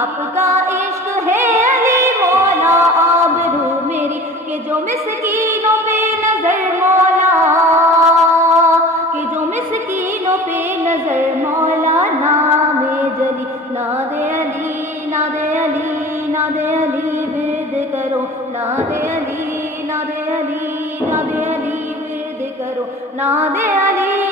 آپ کا عشق ہے علی مولا آبرو میری کہ جو مسکینوں پہ نظر مولا، کہ جو مسکینوں پہ نظر مولا، نام جلی ناد علی ناد علی ناد علی ورد کرو، ناد علی ناد علی ناد علی ورد کرو، ناد علی